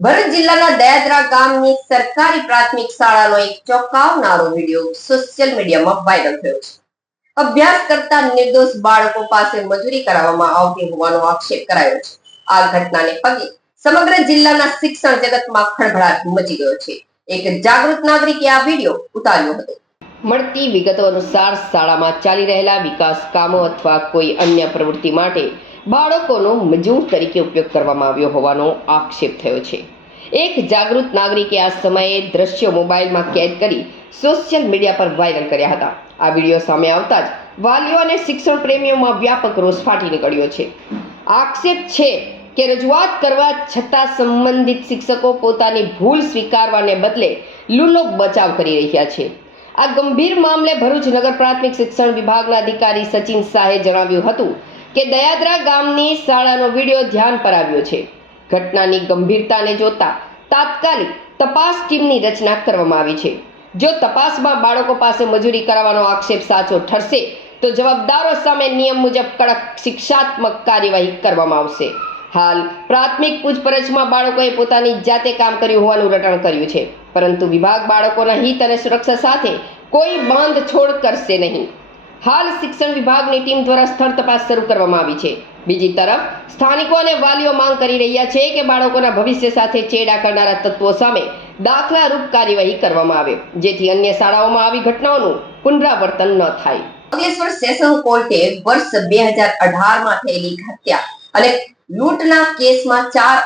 ભરૂચ જિલ્લાના દયાદરા ગામની સરકારી પ્રાથમિક શાળાનો એક ચોંકાવનારો વીડિયો સોશિયલ મીડિયામાં વાયરલ થયો છે. અભ્યાસ કરતા નિર્દોષ બાળકો પાસે મજૂરી કરાવવામાં આવતી હોવાનો આક્ષેપ કરાયો છે. આ ઘટનાને પગલે સમગ્ર જિલ્લાના શિક્ષણ જગતમાં ખળભળાટ મચી ગયો છે. એક જાગૃત નાગરિકે આ વીડિયો ઉતાર્યો હતો. મળતી વિગતો અનુસાર શાળામાં ચાલી રહેલા વિકાસ કામો અથવા કોઈ અન્ય પ્રવૃત્તિ માટે બાળકોનો મજૂર તરીકે ઉપયોગ કરવામાં આવ્યો હોવાનો આક્ષેપ થયો છે. એક જાગૃત નાગરિકે આ સમયે દ્રશ્યો મોબાઈલમાં કેદ કરી સોશિયલ મીડિયા પર વાયરલ કર્યા હતા. આ વીડિયો સામે આવતા જ વાલીઓ અને શિક્ષણ પ્રેમીઓમાં વ્યાપક રોષ ફાટી નીકળ્યો છે. આક્ષેપ છે કે રજૂઆત કરવા છતાં સંબંધિત શિક્ષકો પોતાની ભૂલ સ્વીકારવાને બદલે લૂલો બચાવ કરી રહ્યા છે. આ ગંભીર મામલે ભરૂચ નગર પ્રાથમિક શિક્ષણ વિભાગના અધિકારી સચિન શાહે જણાવ્યું હતું કે દયાદરા ગામની શાળાનો વીડિયો ધ્યાન પર આવ્યો છે. ઘટનાની ગંભીરતાને જોતા તાત્કાલિક તપાસ ટીમની રચના કરવામાં આવી છે. જો તપાસમાં બાળકો પાસે મજૂરી કરાવવાનો આક્ષેપ સાચો ઠરશે, તો જવાબદારો સામે નિયમ મુજબ કડક શિક્ષાત્મક કાર્યવાહી કરવામાં આવશે. હાલ પ્રાથમિક પૂછપરછમાં બાળકોએ પોતાની જાતે કામ કર્યું હોવાનું રટણ કર્યું છે. પરંતુ વિભાગ બાળકોના હિત અને સુરક્ષા સાથે કોઈ બાંધ છોડ કરશે નહીં. હાલ શિક્ષણ વિભાગની ટીમ દ્વારા સ્થળ તપાસ શરૂ કરવામાં આવી છે. બીજી તરફ, સ્થાનિકો અને વાલીઓ માંગ કરી રહ્યા છે કે બાળકોના ભવિષ્ય સાથે ચેડા કરનારા તત્વો સામે દાખલારૂપ કાર્યવાહી કરવામાં આવે, જેથી અન્ય શાળાઓમાં આવી ઘટનાઓનું પુનરાવર્તન ન થાય. અંકલેશ્વર સેશન કોર્ટે વર્ષ બે હજાર અઢારમાં થયેલી હત્યા અને લૂંટના કેસમાં ચાર